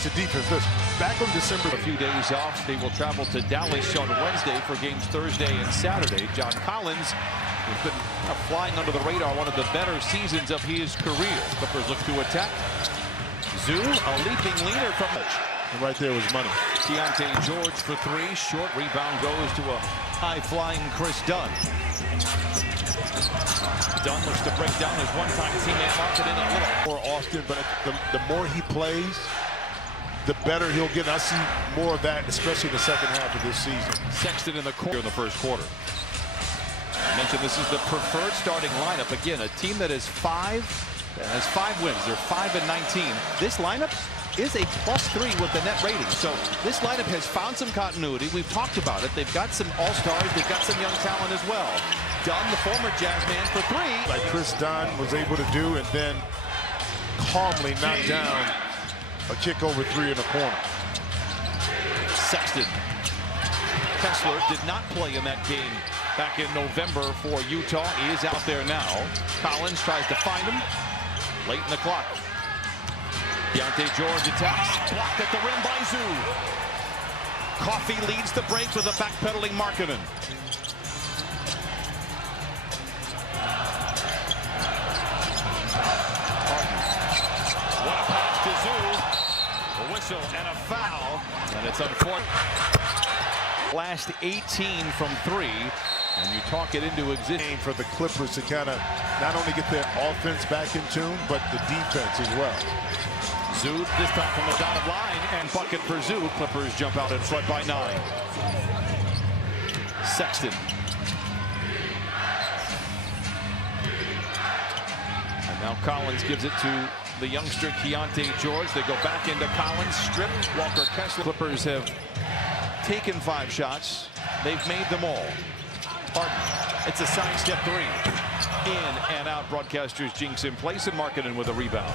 it's the defense. Listen, back on December. A few days off. They will travel to Dallas on Wednesday for games Thursday and Saturday. John Collins has been flying under the radar, one of the better seasons of his career. Clippers look to attack. Zoo, a leaping leader from And right there was money. Keontae George for three. Short rebound goes to a high-flying Chris Dunn. Dunn looks to break down his one-time teammate Markkanen a little more often, but the more he plays, the better he'll get. And I see more of that, especially in the second half of this season. Sexton in the corner in the first quarter. I mentioned this is the preferred starting lineup. Again, a team that has five wins. They're 5-19. This lineup is a +3 with the net rating. So this lineup has found some continuity. We've talked about it. They've got some all-stars. They've got some young talent as well. Dunn, the former Jazz man, for three. Like Chris Dunn was able to do, and then calmly knock down a kick over three in the corner. Sexton. Kessler did not play in that game back in November for Utah. He is out there now. Collins tries to find him late in the clock. Keontae George attacks. Blocked at the rim by Zoo. Coffee leads the break with a backpedaling Markkanen. What a pass to Zoo. A whistle and a foul. And it's unfortunate. Last 18 from three. And you talk it into existence. For the Clippers to kind of not only get their offense back in tune, but the defense as well. Zoo this time from the dotted line, and bucket for Zoo. Clippers jump out in front by 9. Sexton. And now Collins gives it to the youngster Keontae George. They go back into Collins, stripped. Walker Kessler. Clippers have taken 5 shots. They've made them all. Harden. It's a sidestep three. In and out. Broadcasters jinx in place, and Markkanen with a rebound.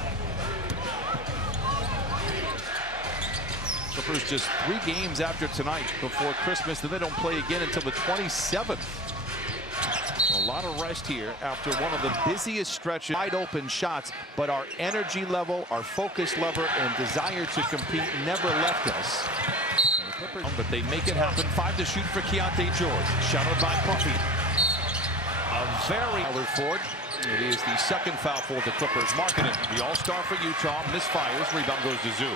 Clippers just 3 games after tonight before Christmas, then they don't play again until the 27th. A lot of rest here after one of the busiest stretches. Wide open shots, but our energy level, our focus level, and desire to compete never left us. But they make it happen. 5 to shoot for Keontae George. Shouted by Puffy. A very Ford. It is the second foul for the Clippers. Markkanen, the all-star for Utah, misfires. Rebound goes to Zoo.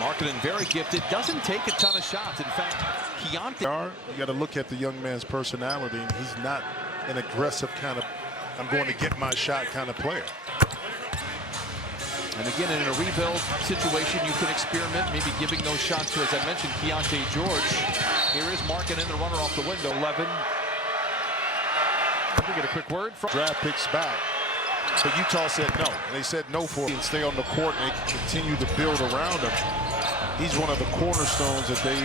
Markkanen, very gifted, doesn't take a ton of shots. In fact, Keontae. You got to look at the young man's personality, and he's not an aggressive kind of, I'm going to get my shot kind of player. And again, in a rebuild situation, you can experiment, maybe giving those shots to, as I mentioned, Keontae George. Here is Markkanen, the runner off the window. 11. Let me get a quick word from draft picks back. But Utah said no. They said no for him. Stay on the court and they can continue to build around him. He's one of the cornerstones that they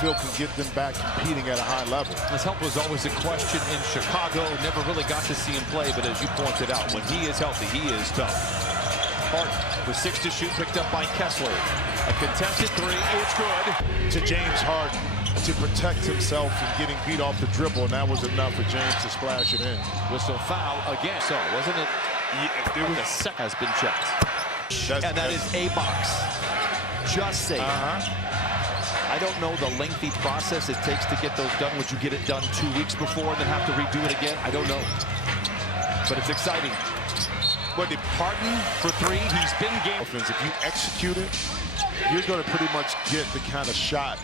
feel can get them back competing at a high level. His help was always a question in Chicago. Never really got to see him play, but as you pointed out, when he is healthy, he is tough. Harden with 6 to shoot, picked up by Kessler. A contested three, it's good. To James Harden to protect himself from getting beat off the dribble, and that was enough for James to splash it in. Whistle foul again. So wasn't it? Yeah, it was. The second has been checked. And that is a box. Just say. I don't know the lengthy process it takes to get those done. Would you get it done 2 weeks before and then have to redo it again? I don't know. But it's exciting. But Harden for 3, he's been game. If you execute it, you're going to pretty much get the kind of shot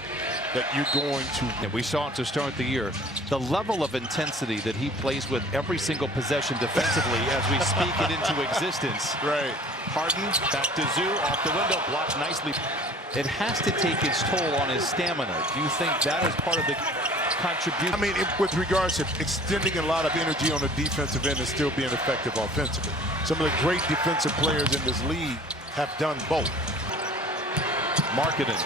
that you're going to. And we saw it to start the year. The level of intensity that he plays with every single possession defensively as we speak it into existence. Right. Harden back to Zoo, off the window, blocked nicely. It has to take its toll on his stamina. Do you think that is part of the contribution? I mean, with regards to extending a lot of energy on the defensive end and still being effective offensively. Some of the great defensive players in this league have done both. Markkanen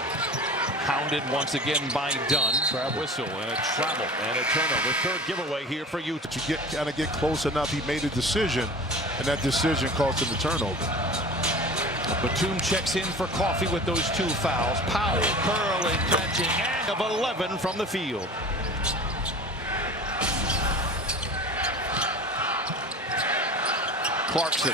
hounded once again by Dunn. Whistle and a travel and a turnover. Third giveaway here for Utah. To kind of get close enough, he made a decision, and that decision cost him the turnover. Batum checks in for Coffee with those 2 fouls. Powell curling, catching, and of 11 from the field. Clarkson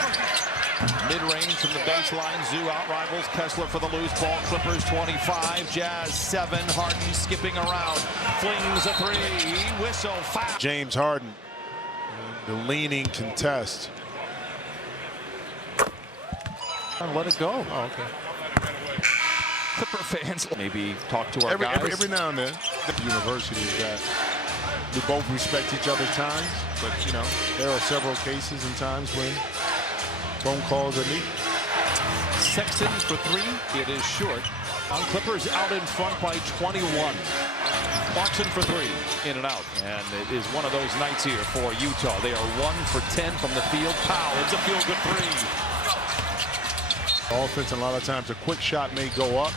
Mid-range from the baseline. Zoo out-rivals Kessler for the loose ball. Clippers 25, Jazz 7. Harden skipping around. Flings a three. Whistle. Foul. James Harden, the leaning contest. Let it go. Oh, okay. Clipper fans maybe talk to our guys. Every now and then. The universities that we both respect each other's times, but you know there are several cases and times when phone calls are needed. Sexton for three. It is short. On Clippers out in front by 21. Clarkson for three. In and out. And it is one of those nights here for Utah. They are 1 for 10 from the field. Powell. It's a feel-good three. Offense, and a lot of times a quick shot may go up,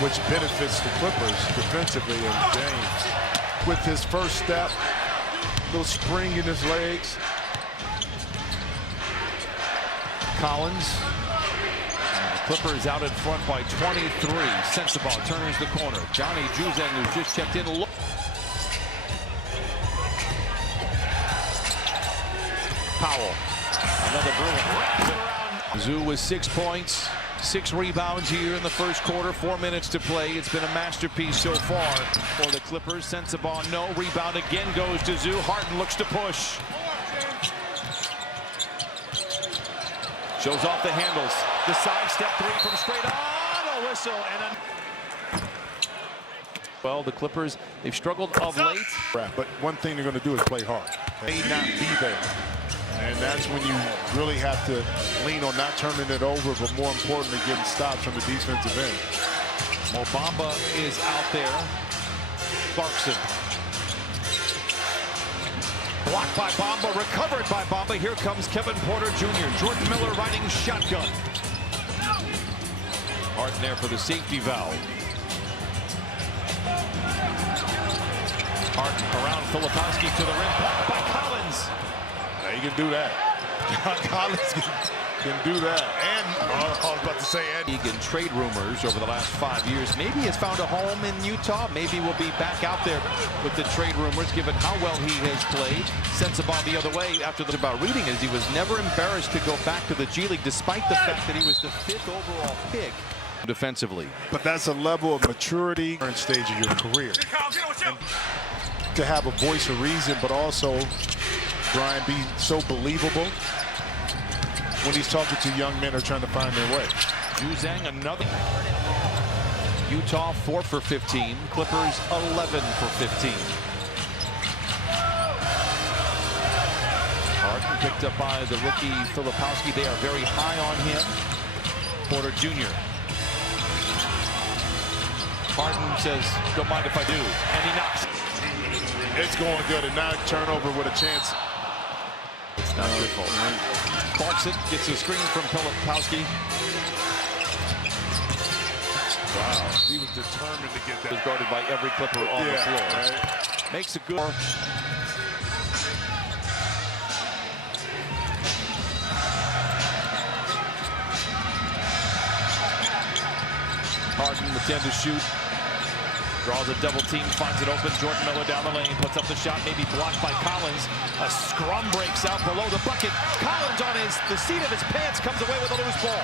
which benefits the Clippers defensively. And James, with his first step, little spring in his legs. Collins. Clippers out in front by 23. Sensabaugh turns the corner. Johnny Juzang, who's just checked in. Powell. Another brilliant. Zoo with 6 points, 6 rebounds here in the first quarter. 4 minutes to play. It's been a masterpiece so far for the Clippers. Sensabaugh, no. Rebound again goes to Zoo. Harden looks to push. Shows off the handles. The sidestep three from straight on. A whistle and a... Well, the Clippers, they've struggled of late. But one thing they're going to do is play hard. They may not be there. And that's when you really have to lean on not turning it over, but more importantly, getting stops from the defensive end. Mo Bamba is out there. Clarkson. Blocked by Bamba, recovered by Bamba. Here comes Kevin Porter Jr. Jordan Miller riding shotgun. Harden there for the safety valve. Harden around Filipowski to the rim. Blocked by Collins. He can do that. John Collins can do that. And I was about to say, and trade rumors over the last 5 years. Maybe has found a home in Utah. Maybe will be back out there with the trade rumors, given how well he has played. Sensabaugh the other way after the about reading is he was never embarrassed to go back to the G League, despite the fact that he was the 5th overall pick defensively. But that's a level of maturity current stage of your career. And to have a voice of reason, but also Brian, be so believable when he's talking to young men who are trying to find their way. Juzang, another. Utah 4 for 15. Clippers 11 for 15. Harden picked up by the rookie Filipowski. They are very high on him. Porter Jr. Harden says, don't mind if I do. And he knocks. It's going good, and now turnover with a chance. It's not your fault. Clarkson gets a screen from Filipowski. Wow, he was determined to get that. Was guarded by every Clipper on the floor. Right. Makes a good. Harden with 10 to shoot. Draws a double team, finds it open. Jordan Miller down the lane, puts up the shot, maybe blocked by Collins. A scrum breaks out below the bucket. Collins on the seat of his pants comes away with a loose ball.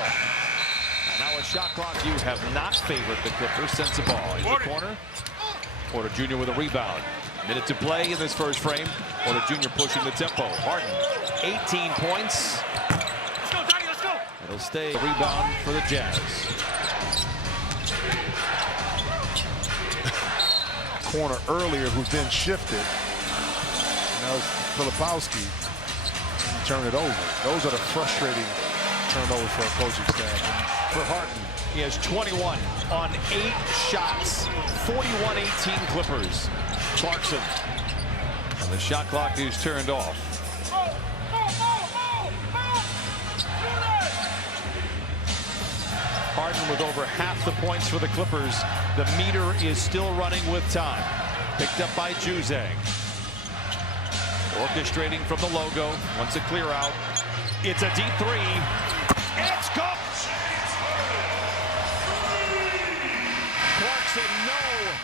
And now a shot clock. You have not favored the Clippers. Sensabaugh in the corner. Porter Jr. with a rebound. Minute to play in this first frame. Porter Jr. pushing the tempo. Harden, 18 points. Let's go, Donnie, let's go. It'll stay. A rebound for the Jazz. Corner earlier, who then shifted. Now it's Filipowski. Turn it over. Those are the frustrating turnovers for a coaching staff. And for Harden, he has 21 on 8 shots. 41-18 Clippers. Clarkson. And the shot clock is turned off. Harden with over half the points for the Clippers. The meter is still running with time. Picked up by Juzang. Orchestrating from the logo. Wants a clear out. It's a deep three. It's gone. Clarkson, no.